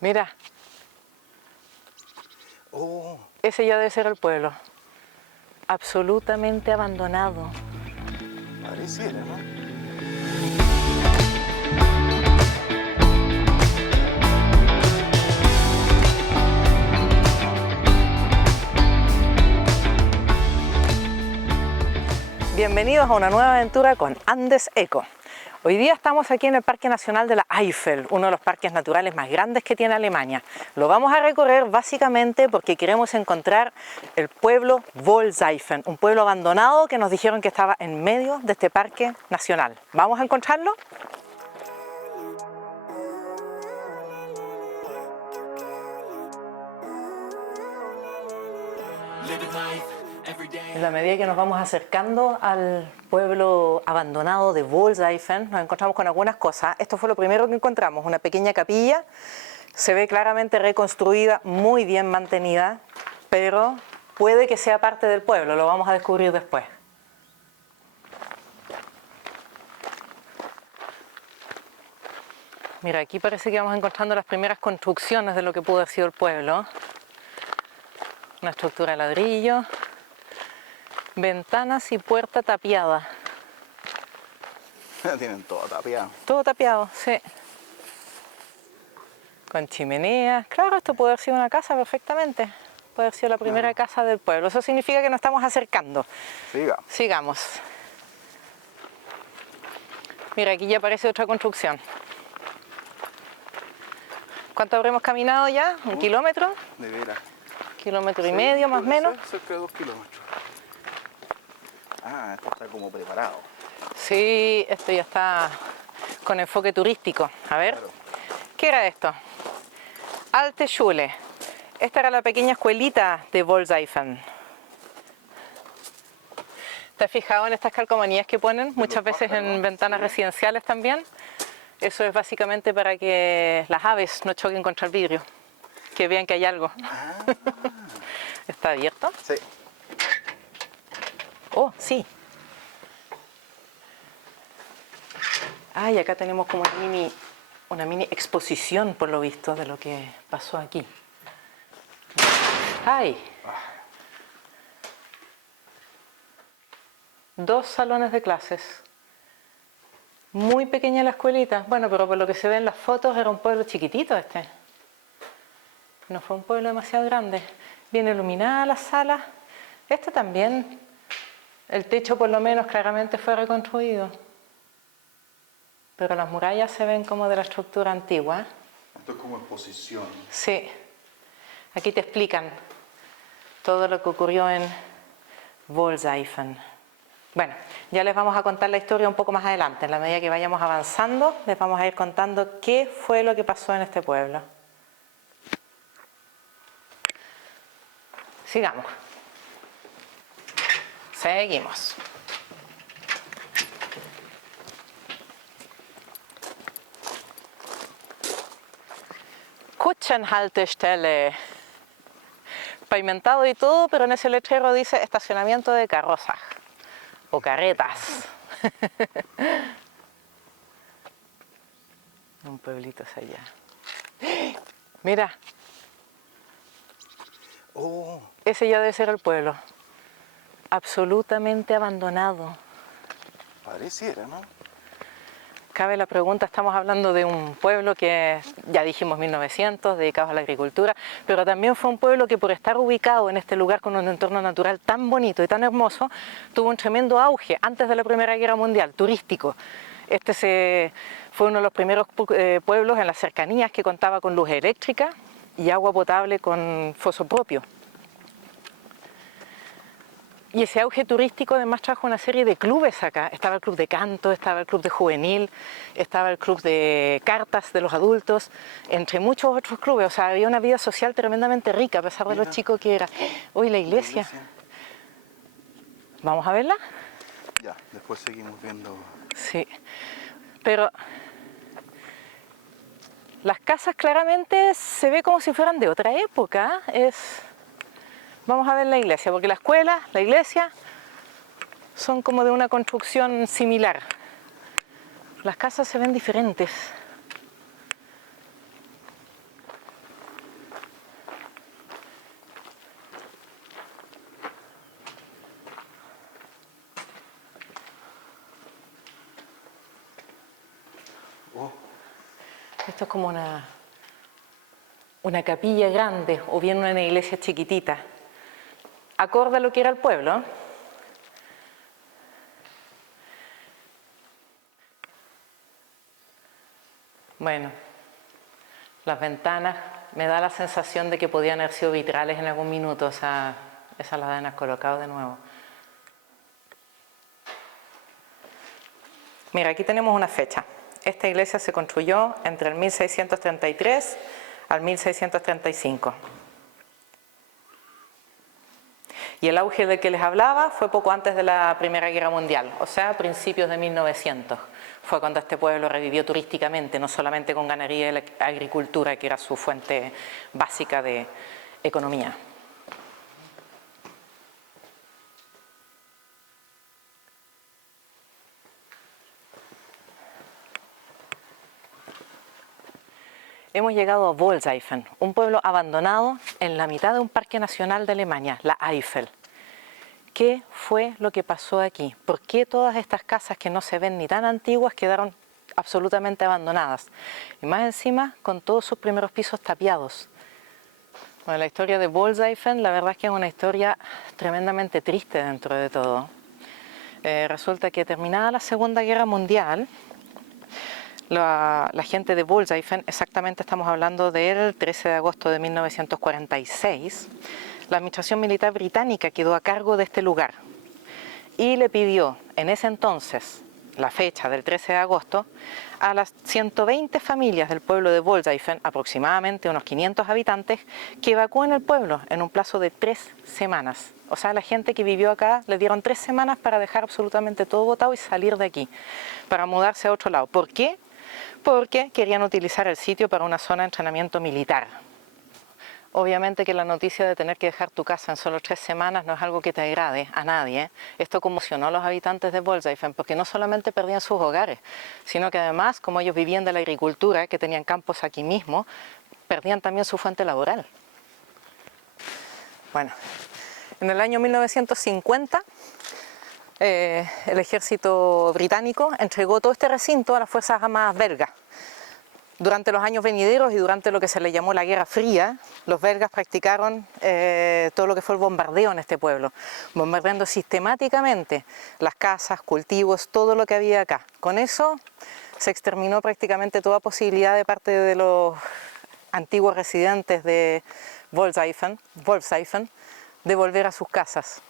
Mira, Oh, ese ya debe ser el pueblo. Absolutamente abandonado. pareciera, ¿no? Bienvenidos a una nueva aventura con Andes Eco. Hoy día estamos aquí en el Parque Nacional de la Eifel, uno de los parques naturales más grandes que tiene Alemania. Lo vamos a recorrer básicamente porque queremos encontrar el pueblo Wollseifen, un pueblo abandonado que nos dijeron que estaba en medio de este parque nacional. ¿Vamos a encontrarlo? En la medida que nos vamos acercando al pueblo abandonado de Wollseifen, nos encontramos con algunas cosas. Esto fue lo primero que encontramos, una pequeña capilla. Se ve claramente reconstruida, muy bien mantenida, pero puede que sea parte del pueblo, lo vamos a descubrir después. Mira, aquí parece que vamos encontrando las primeras construcciones de lo que pudo haber sido el pueblo. Una estructura de ladrillo, ventanas y puerta tapiada. Tienen todo tapiado. Todo tapiado, sí. Con chimeneas. Claro, esto puede haber sido una casa perfectamente. Puede haber sido la primera casa del pueblo. Eso significa que nos estamos acercando. Siga. Sigamos. Mira, aquí ya aparece otra construcción. ¿Cuánto habremos caminado ya? ¿Un kilómetro? De veras. Kilómetro y medio más o menos. Cerca de 2 kilómetros. Ah, esto está como preparado. Sí, esto ya está con enfoque turístico. A ver, Claro. ¿qué era esto? Alte Schule. Esta era la pequeña escuelita de Wollseifen. ¿Te has fijado en estas calcomanías que ponen muchas veces en ventanas residenciales también? Eso es básicamente para que las aves no choquen contra el vidrio, que vean que hay algo. ¿Está abierto? Sí. Oh, sí. Ah, y acá tenemos como una mini exposición, por lo visto, de lo que pasó aquí. ¡Ay! 2 salones de clases. Muy pequeña la escuelita. Bueno, pero por lo que se ve en las fotos era un pueblo chiquitito este. No fue un pueblo demasiado grande. Bien iluminada la sala. Este también, el techo por lo menos claramente fue reconstruido. Pero las murallas se ven como de la estructura antigua. Esto es como exposición. Sí. Aquí te explican todo lo que ocurrió en Wollseifen. Bueno, ya les vamos a contar la historia un poco más adelante. En la medida que vayamos avanzando, les vamos a ir contando qué fue lo que pasó en este pueblo. Sigamos. Seguimos. Kutschenhaltestelle. Pavimentado y todo, pero en ese letrero dice estacionamiento de carrozas o carretas. Un pueblito hacia allá. Mira, Oh, ese ya debe ser el pueblo. Absolutamente abandonado. pareciera, ¿no? Cabe la pregunta, estamos hablando de un pueblo que, ya dijimos 1900, dedicado a la agricultura, pero también fue un pueblo que por estar ubicado en este lugar con un entorno natural tan bonito y tan hermoso, tuvo un tremendo auge antes de la Primera Guerra Mundial, turístico. Fue uno de los primeros pueblos en las cercanías que contaba con luz eléctrica y agua potable con foso propio. Y ese auge turístico además trajo una serie de clubes acá. Estaba el club de canto, estaba el club de juvenil, estaba el club de cartas de los adultos, entre muchos otros clubes. O sea, había una vida social tremendamente rica, a pesar de lo chico que era. Uy, la iglesia. ¿Vamos a verla? Ya, después seguimos viendo. Sí. Pero las casas claramente se ve como si fueran de otra época. Vamos a ver la iglesia, porque la escuela, la iglesia, son como de una construcción similar. Las casas se ven diferentes. Esto es como una capilla grande o bien una iglesia chiquitita, acorde a lo que era el pueblo. Bueno, las ventanas me da la sensación de que podían haber sido vitrales en algún minuto, o sea, esas las han colocado de nuevo. Mira, aquí tenemos una fecha. Esta iglesia se construyó entre el 1633 al 1635. Y el auge del que les hablaba fue poco antes de la Primera Guerra Mundial, o sea, principios de 1900. Fue cuando este pueblo revivió turísticamente, no solamente con ganadería y agricultura, que era su fuente básica de economía. Hemos llegado a Wollseifen, un pueblo abandonado en la mitad de un parque nacional de Alemania, la Eifel. ¿Qué fue lo que pasó aquí? ¿Por qué todas estas casas que no se ven ni tan antiguas quedaron absolutamente abandonadas? Y más encima, con todos sus primeros pisos tapiados. Bueno, la historia de Wollseifen, la verdad es que es una historia tremendamente triste dentro de todo. Resulta que terminada la Segunda Guerra Mundial, la gente de Wollseifen, exactamente estamos hablando del 13 de agosto de 1946, la administración militar británica quedó a cargo de este lugar y le pidió en ese entonces, la fecha del 13 de agosto, a las 120 familias del pueblo de Wollseifen, aproximadamente unos 500 habitantes, que evacúen el pueblo en un plazo de 3 semanas. O sea, la gente que vivió acá le dieron 3 semanas para dejar absolutamente todo botado y salir de aquí, para mudarse a otro lado. ¿Por qué? Porque querían utilizar el sitio para una zona de entrenamiento militar. Obviamente que la noticia de tener que dejar tu casa en solo 3 semanas no es algo que te agrade a nadie. Esto conmocionó a los habitantes de Wollseifen porque no solamente perdían sus hogares, sino que además, como ellos vivían de la agricultura, que tenían campos aquí mismo, perdían también su fuente laboral. Bueno, en el año 1950, el ejército británico entregó todo este recinto a las fuerzas armadas belgas. Durante los años venideros y durante lo que se le llamó la Guerra Fría, los belgas practicaron todo lo que fue el bombardeo en este pueblo, bombardeando sistemáticamente las casas, cultivos, todo lo que había acá. Con eso se exterminó prácticamente toda posibilidad de parte de los antiguos residentes de Wollseifen de volver a sus casas.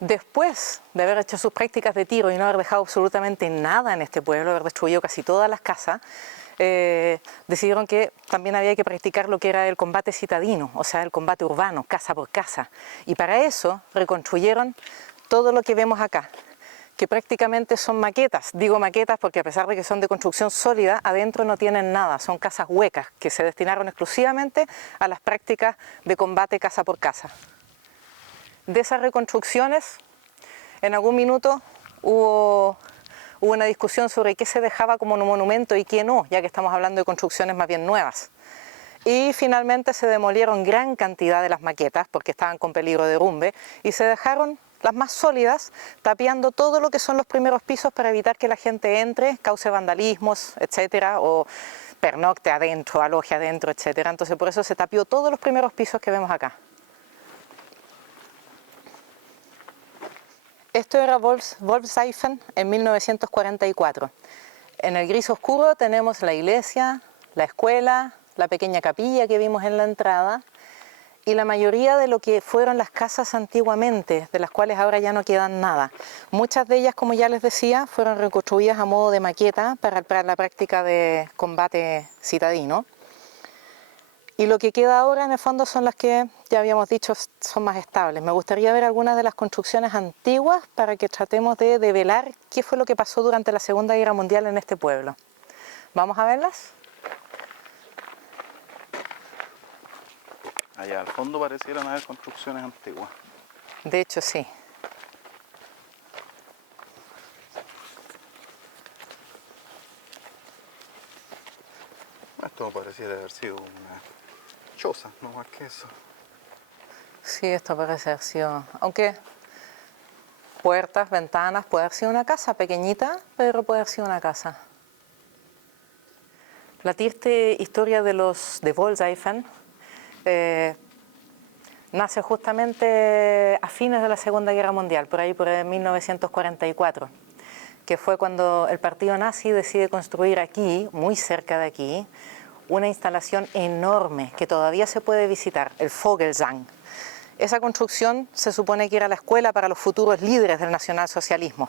Después de haber hecho sus prácticas de tiro y no haber dejado absolutamente nada en este pueblo, haber destruido casi todas las casas, decidieron que también había que practicar lo que era el combate citadino, o sea, el combate urbano, casa por casa. Y para eso reconstruyeron todo lo que vemos acá, que prácticamente son maquetas. Digo maquetas porque a pesar de que son de construcción sólida, adentro no tienen nada, son casas huecas que se destinaron exclusivamente a las prácticas de combate casa por casa. De esas reconstrucciones, en algún minuto hubo una discusión sobre qué se dejaba como un monumento y qué no, ya que estamos hablando de construcciones más bien nuevas. Y finalmente se demolieron gran cantidad de las maquetas porque estaban con peligro de derrumbe y se dejaron las más sólidas, tapiando todo lo que son los primeros pisos para evitar que la gente entre, cause vandalismos, etcétera, o pernocte adentro, aloje adentro, etcétera. Entonces por eso se tapió todos los primeros pisos que vemos acá. Esto era Wollseifen en 1944. En el gris oscuro tenemos la iglesia, la escuela, la pequeña capilla que vimos en la entrada y la mayoría de lo que fueron las casas antiguamente, de las cuales ahora ya no quedan nada. Muchas de ellas, como ya les decía, fueron reconstruidas a modo de maqueta para la práctica de combate citadino. Y lo que queda ahora en el fondo son las que ya habíamos dicho son más estables. Me gustaría ver algunas de las construcciones antiguas para que tratemos de develar qué fue lo que pasó durante la Segunda Guerra Mundial en este pueblo. ¿Vamos a verlas? Allá al fondo parecieran haber construcciones antiguas. De hecho, sí. Esto pareciera haber sido una choza, no más que eso. Sí, esto parece haber sido... Aunque puertas, ventanas, puede haber sido una casa pequeñita, pero puede haber sido una casa. La triste historia de los de Wollseifen nace justamente a fines de la Segunda Guerra Mundial, por ahí por 1944, que fue cuando el partido nazi decide construir aquí, muy cerca de aquí, una instalación enorme que todavía se puede visitar, el Vogelsang. Esa construcción se supone que era la escuela para los futuros líderes del nacionalsocialismo.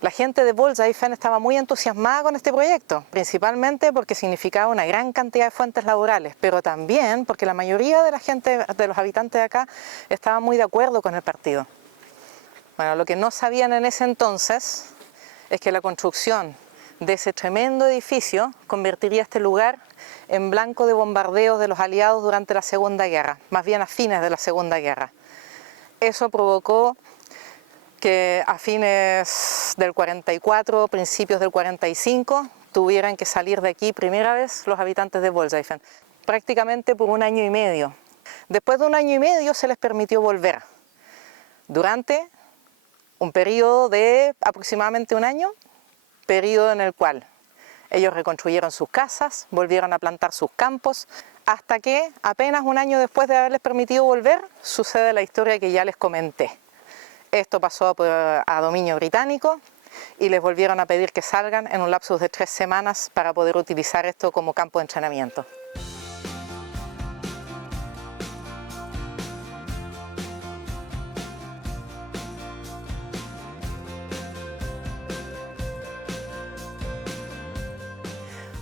La gente de Wollseifen estaba muy entusiasmada con este proyecto, principalmente porque significaba una gran cantidad de fuentes laborales, pero también porque la mayoría de la gente, de los habitantes de acá, estaba muy de acuerdo con el partido. Bueno, lo que no sabían en ese entonces es que la construcción de ese tremendo edificio convertiría este lugar en blanco de bombardeos de los aliados durante la Segunda Guerra, más bien a fines de la Segunda Guerra. Eso provocó que a fines del 44, principios del 45, tuvieran que salir de aquí primera vez los habitantes de Wollseifen, prácticamente por 1 año y medio. Después de 1 año y medio se les permitió volver. Durante un periodo de aproximadamente 1 año, periodo en el cual ellos reconstruyeron sus casas, volvieron a plantar sus campos, hasta que apenas 1 año después de haberles permitido volver, sucede la historia que ya les comenté. Esto pasó a dominio británico y les volvieron a pedir que salgan en un lapsus de 3 semanas para poder utilizar esto como campo de entrenamiento.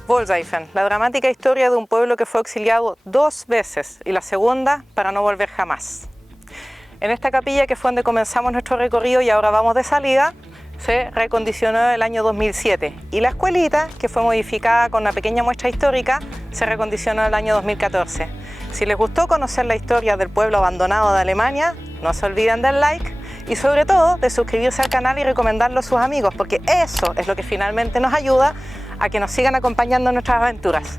Wollseifen, la dramática historia de un pueblo que fue exiliado 2 veces y la segunda para no volver jamás. En esta capilla, que fue donde comenzamos nuestro recorrido y ahora vamos de salida, se recondicionó el año 2007 y la escuelita, que fue modificada con una pequeña muestra histórica, se recondicionó el año 2014. Si les gustó conocer la historia del pueblo abandonado de Alemania, no se olviden del like y sobre todo de suscribirse al canal y recomendarlo a sus amigos, porque eso es lo que finalmente nos ayuda a que nos sigan acompañando en nuestras aventuras.